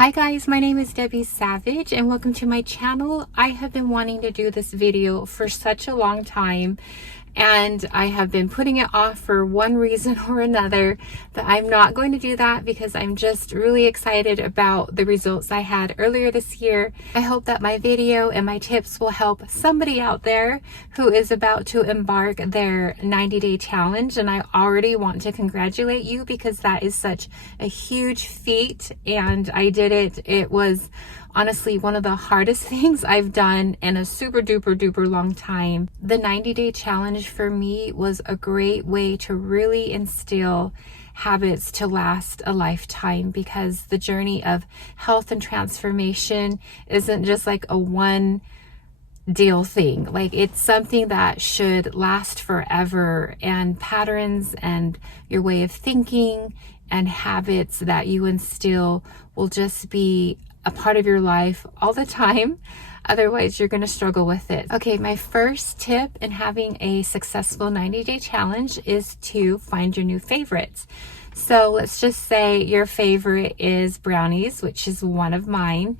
Hi guys, my name is Debbie Savage and welcome to my channel. I have been wanting to do this video for such a long time and I have been putting it off for one reason or another, but I'm not going to do that because I'm just really excited about the results I had earlier this year. I hope that my video and my tips will help somebody out there who is about to embark their 90-day challenge, and I already want to congratulate you because that is such a huge feat and I did it. It was honestly one of the hardest things I've done in a super duper long time. The 90-day challenge for me was a great way to really instill habits to last a lifetime, because the journey of health and transformation isn't just like a one deal thing. Like, it's something that should last forever, and patterns and your way of thinking and habits that you instill will just be a part of your life all the time. Otherwise, you're going to struggle with it. Okay, my first tip in having a successful 90-day challenge is to find your new favorites. So let's just say your favorite is brownies, which is one of mine.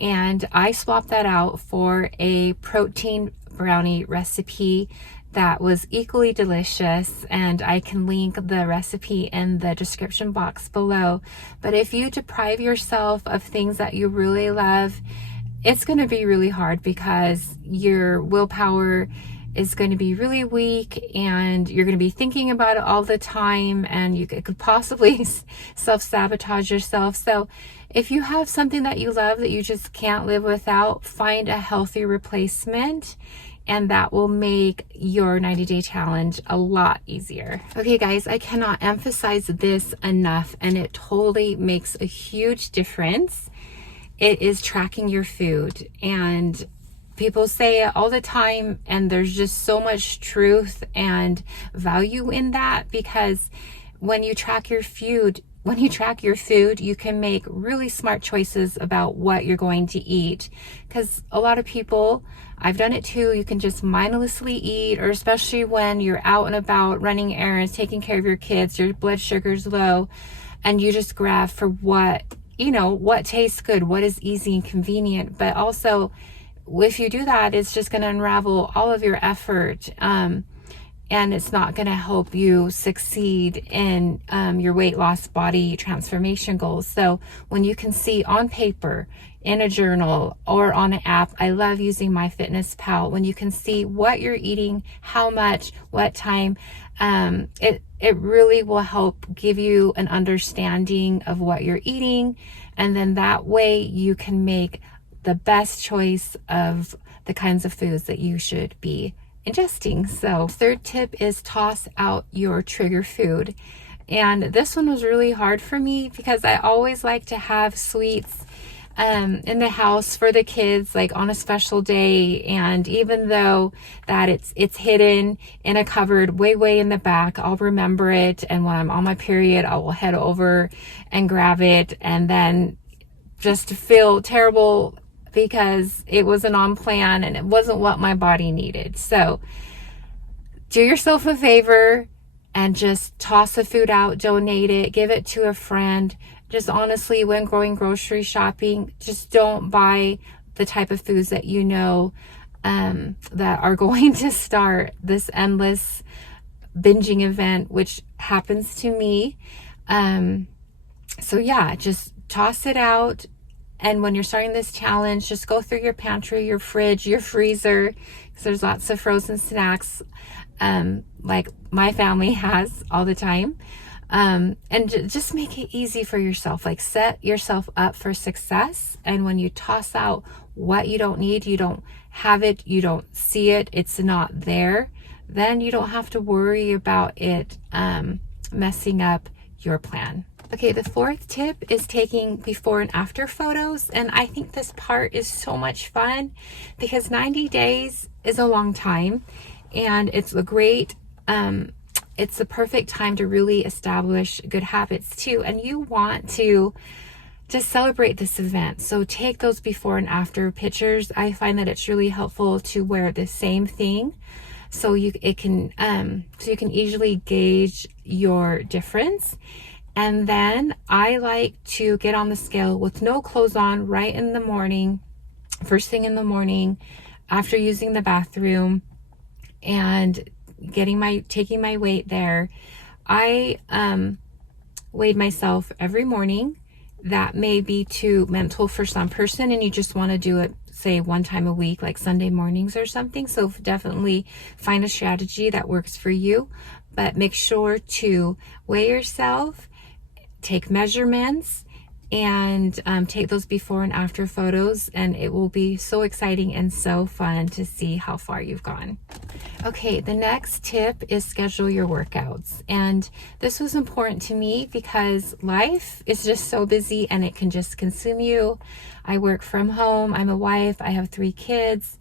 And I swapped that out for a protein brownie recipe that was equally delicious, and I can link the recipe in the description box below. But if you deprive yourself of things that you really love, it's going to be really hard because your willpower is going to be really weak and you're going to be thinking about it all the time, and you could possibly self-sabotage yourself. So if you have something that you love that you just can't live without, find a healthy replacement, and that will make your 90-day challenge a lot easier. Okay guys, I cannot emphasize this enough, and it totally makes a huge difference. It is tracking your food, and people say it all the time, and there's just so much truth and value in that, because when you track your food, you can make really smart choices about what you're going to eat. Because a lot of people, I've done it too, you can just mindlessly eat, or especially when you're out and about running errands, taking care of your kids, your blood sugar's low, and you just grab for what, what tastes good, what is easy and convenient. But also, if you do that, it's just going to unravel all of your effort. And it's not going to help you succeed in your weight loss, body transformation goals. So when you can see on paper, in a journal, or on an app, I love using MyFitnessPal, when you can see what you're eating, how much, what time, it really will help give you an understanding of what you're eating. And then that way you can make the best choice of the kinds of foods that you should be ingesting. So third tip is toss out your trigger food. And this one was really hard for me because I always like to have sweets in the house for the kids, like on a special day. And even though that it's hidden in a cupboard way in the back, I'll remember it, and when I'm on my period, I will head over and grab it, and then just feel terrible because it wasn't on plan and it wasn't what my body needed. So do yourself a favor and just toss the food out, donate it, give it to a friend. Just honestly, when going grocery shopping, just don't buy the type of foods that that are going to start this endless binging event, which happens to me. So yeah, just toss it out. And when you're starting this challenge, just go through your pantry, your fridge, your freezer, because there's lots of frozen snacks, like my family has all the time. And just make it easy for yourself. Like, set yourself up for success. And when you toss out what you don't need, you don't have it, you don't see it, it's not there, then you don't have to worry about it messing up your plan. Okay, the fourth tip is taking before and after photos. And I think this part is so much fun because 90 days is a long time, and it's a great, it's the perfect time to really establish good habits too. And you want to just celebrate this event. So take those before and after pictures. I find that it's really helpful to wear the same thing, so you can easily gauge your difference. And then I like to get on the scale with no clothes on right in the morning, first thing in the morning, after using the bathroom and taking my weight there. I weighed myself every morning. That may be too mental for some person, and you just want to do it, say, one time a week, like Sunday mornings or something. So definitely find a strategy that works for you, but make sure to weigh yourself, take measurements, and take those before and after photos, and it will be so exciting and so fun to see how far you've gone. Okay, the next tip is schedule your workouts. And this was important to me because life is just so busy and it can just consume you. I work from home, I'm a wife, I have 3 kids,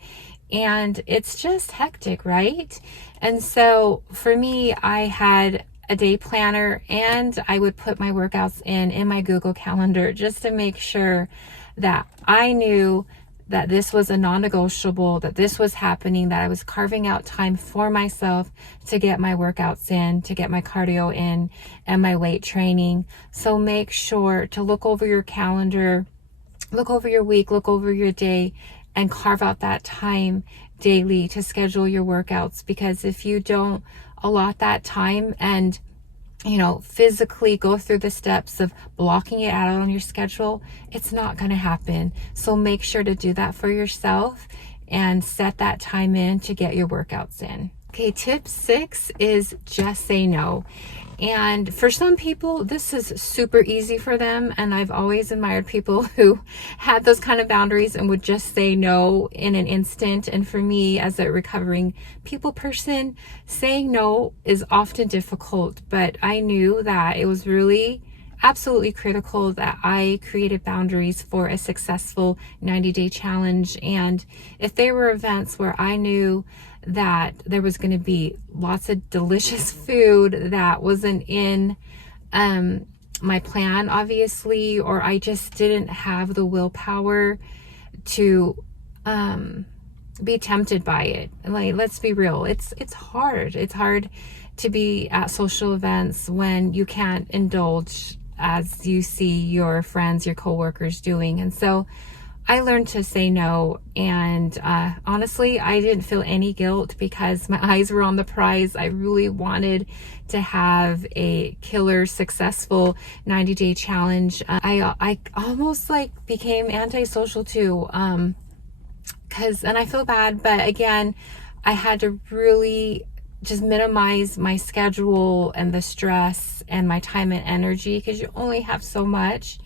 and it's just hectic, right? And so for me, I had a day planner, and I would put my workouts in my Google Calendar just to make sure that I knew that this was a non-negotiable, that this was happening, that I was carving out time for myself to get my workouts in, to get my cardio in, and my weight training. So make sure to look over your calendar, look over your week, look over your day, and carve out that time daily to schedule your workouts. Because if you don't allot that time and physically go through the steps of blocking it out on your schedule, it's not going to happen. So make sure to do that for yourself and set that time in to get your workouts in. Okay, tip 6 is just say no. And for some people, this is super easy for them. And I've always admired people who had those kind of boundaries and would just say no in an instant. And for me, as a recovering people person, saying no is often difficult. But I knew that it was really absolutely critical that I created boundaries for a successful 90-day challenge. And if there were events where I knew that there was going to be lots of delicious food that wasn't in my plan, obviously, or I just didn't have the willpower to be tempted by it. Like, let's be real, it's hard. It's hard to be at social events when you can't indulge as you see your friends, your coworkers doing. And so I learned to say no, and honestly, I didn't feel any guilt because my eyes were on the prize. I really wanted to have a killer, successful 90-day challenge. I almost became antisocial too, and I feel bad, but again, I had to really just minimize my schedule and the stress and my time and energy, because you only have so much.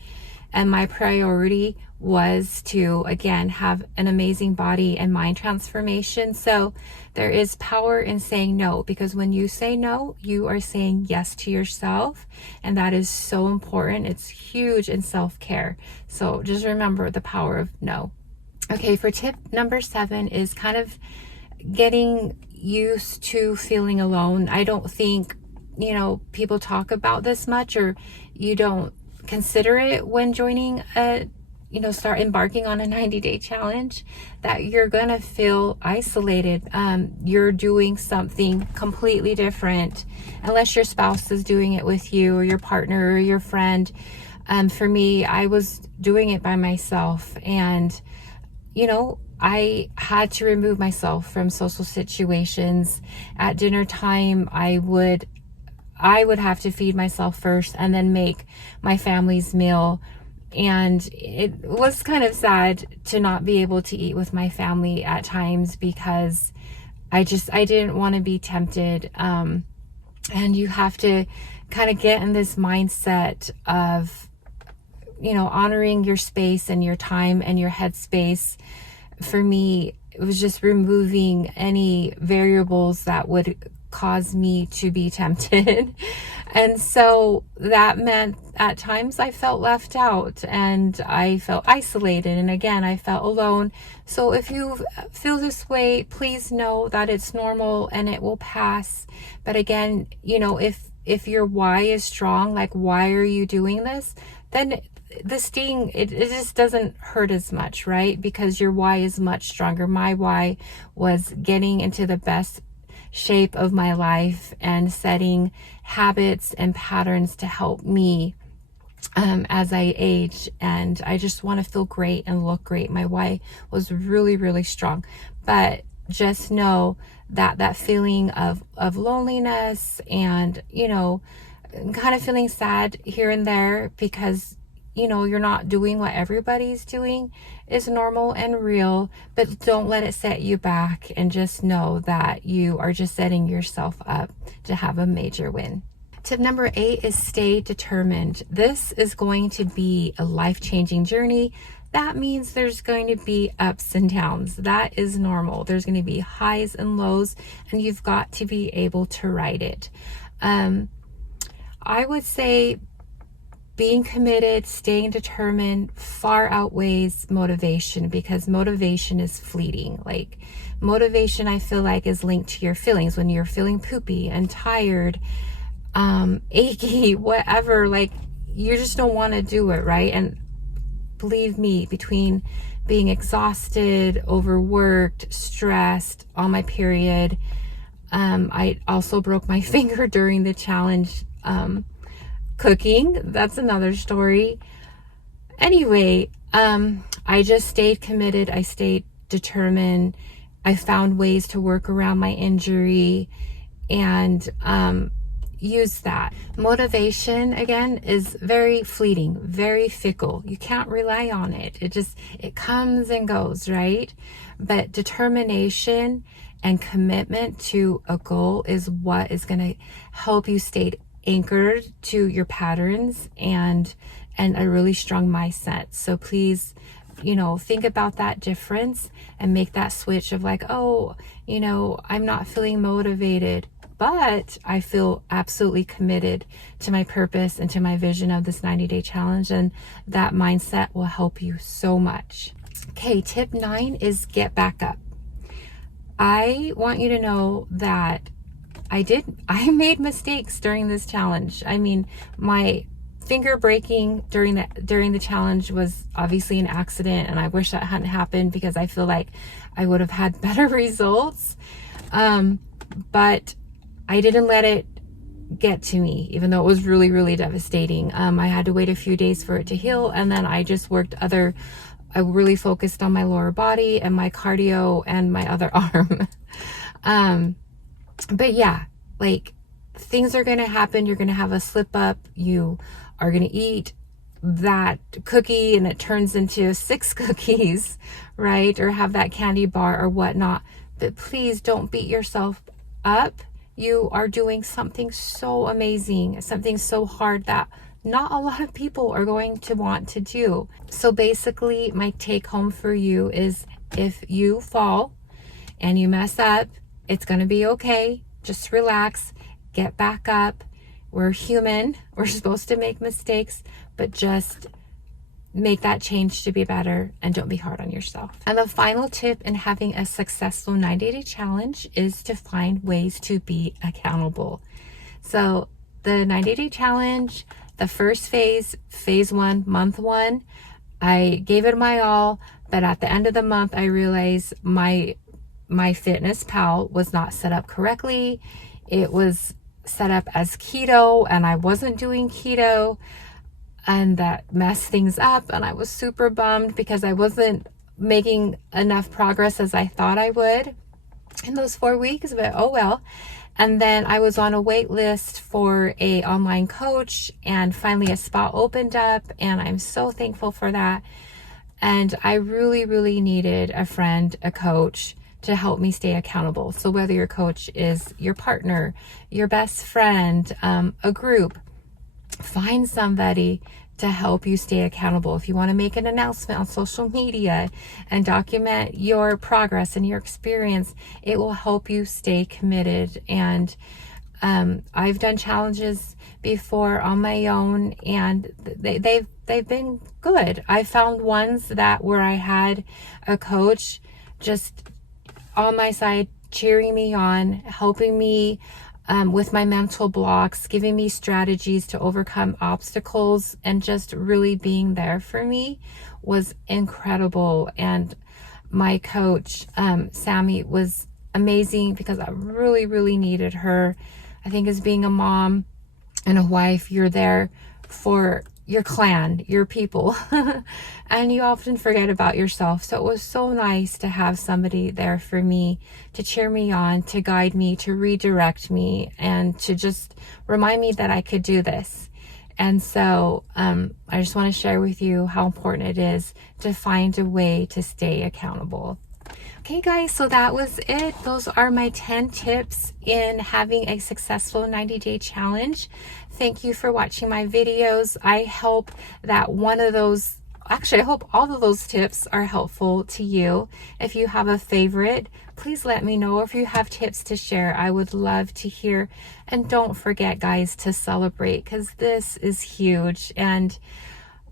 And my priority was to, again, have an amazing body and mind transformation. So there is power in saying no, because when you say no, you are saying yes to yourself. And that is so important. It's huge in self-care. So just remember the power of no. Okay, for tip number 7 is kind of getting used to feeling alone. I don't think, people talk about this much, or you don't consider it when joining start embarking on a 90-day challenge, that you're gonna feel isolated. You're doing something completely different, unless your spouse is doing it with you, or your partner, or your friend. For me, I was doing it by myself, and I had to remove myself from social situations. At dinner time, I would have to feed myself first and then make my family's meal. And it was kind of sad to not be able to eat with my family at times, because I didn't want to be tempted. And you have to kind of get in this mindset of, honoring your space and your time and your headspace. For me, it was just removing any variables that would cause me to be tempted. And so that meant at times I felt left out and I felt isolated. And again, I felt alone. So if you feel this way, please know that it's normal and it will pass. But again, if your why is strong, like, why are you doing this? Then the sting, it just doesn't hurt as much, right? Because your why is much stronger. My why was getting into the best shape of my life and setting habits and patterns to help me as I age. And I just want to feel great and look great. My why was really, really strong. But just know that that feeling of loneliness and, you know, kind of feeling sad here and there because, you know, you're not doing what everybody's doing is normal and real, but don't let it set you back, and just know that you are just setting yourself up to have a major win. Tip number 8 is stay determined. This is going to be a life-changing journey. That means there's going to be ups and downs. That is normal. There's going to be highs and lows, and you've got to be able to ride it. I would say being committed, staying determined far outweighs motivation, because motivation is fleeting. Like, motivation, I feel like, is linked to your feelings. When you're feeling poopy and tired, achy, whatever, like, you just don't want to do it, right? And believe me, between being exhausted, overworked, stressed, on my period, I also broke my finger during the challenge. Cooking, that's another story. Anyway, I just stayed committed. I stayed determined. I found ways to work around my injury and use that. Motivation, again, is very fleeting, very fickle. You can't rely on it. It comes and goes, right? But determination and commitment to a goal is what is going to help you stay anchored to your patterns and a really strong mindset. So please, you know, think about that difference and make that switch of like, oh, you know, I'm not feeling motivated, but I feel absolutely committed to my purpose and to my vision of this 90-day challenge. And that mindset will help you so much. Okay, tip 9 is get back up. I want you to know that I made mistakes during this challenge. I mean, my finger breaking during the challenge was obviously an accident, and I wish that hadn't happened because I feel like I would have had better results. But I didn't let it get to me, even though it was really, really devastating. I had to wait a few days for it to heal, and then I just I really focused on my lower body and my cardio and my other arm. But yeah, like, things are going to happen. You're going to have a slip up. You are going to eat that cookie and it turns into 6 cookies, right? Or have that candy bar or whatnot. But please don't beat yourself up. You are doing something so amazing, something so hard that not a lot of people are going to want to do. So basically, my take home for you is, if you fall and you mess up, it's going to be okay. Just relax, get back up. We're human. We're supposed to make mistakes, but just make that change to be better and don't be hard on yourself. And the final tip in having a successful 90-day challenge is to find ways to be accountable. So the 90-day challenge, the first phase 1, month 1, I gave it my all, but at the end of the month, I realized my MyFitnessPal was not set up correctly. It was set up as keto, and I wasn't doing keto, and that messed things up, and I was super bummed because I wasn't making enough progress as I thought I would in those 4 weeks, but oh well. And then I was on a wait list for a online coach, and finally a spot opened up, and I'm so thankful for that. And I really, really needed a friend, a coach, to help me stay accountable. So whether your coach is your partner, your best friend, a group, find somebody to help you stay accountable. If you want to make an announcement on social media and document your progress and your experience, it will help you stay committed. And I've done challenges before on my own, and they've been good. I found ones where I had a coach just on my side, cheering me on, helping me with my mental blocks, giving me strategies to overcome obstacles, and just really being there for me was incredible. And my coach, Sammy, was amazing because I really, really needed her. I think as being a mom and a wife, you're there for your clan, your people, and you often forget about yourself. So it was so nice to have somebody there for me to cheer me on, to guide me, to redirect me, and to just remind me that I could do this. And so I just want to share with you how important it is to find a way to stay accountable. Okay guys, so that was it. Those are my 10 tips in having a successful 90-day challenge. Thank you for watching my videos. I hope that I hope all of those tips are helpful to you. If you have a favorite, please let me know. If you have tips to share, I would love to hear. And don't forget, guys, to celebrate, because this is huge. And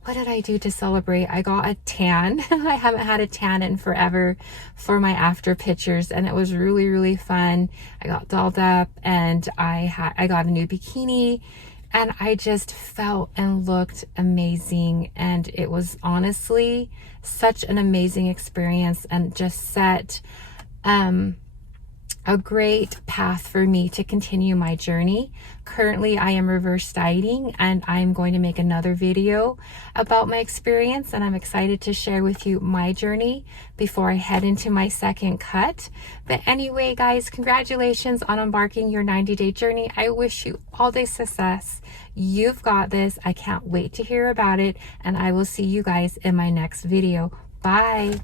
what did I do to celebrate? I got a tan. I haven't had a tan in forever for my after pictures, and it was really, really fun. I got dolled up, and I got a new bikini, and I just felt and looked amazing. And it was honestly such an amazing experience, and just set a great path for me to continue my journey. Currently, I am reverse dieting, and I'm going to make another video about my experience, and I'm excited to share with you my journey before I head into my second cut. But anyway, guys, congratulations on embarking your 90-day journey. I wish you all day success. You've got this. I can't wait to hear about it, and I will see you guys in my next video. Bye.